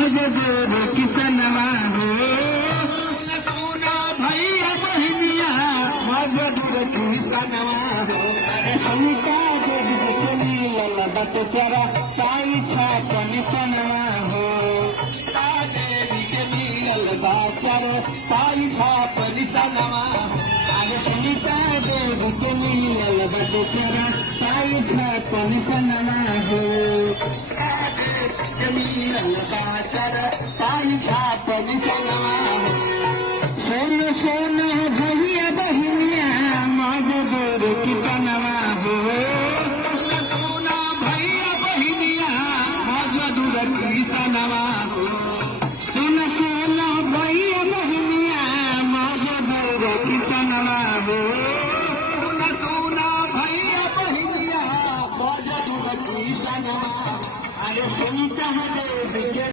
माझ्या देव किसनवा हो सोना भैया बहिनिया माझ्या देव किसनवा हो सुनीता देवी मिलल बटचरा ताई छापन सनवा हो देवी के मिलल बटचरा ताई छापन सनवा अरे सुनीता देवी के मिलल बटचरा ताई छापन सनवा हो मिलल बटचरा ताई छापन सनवा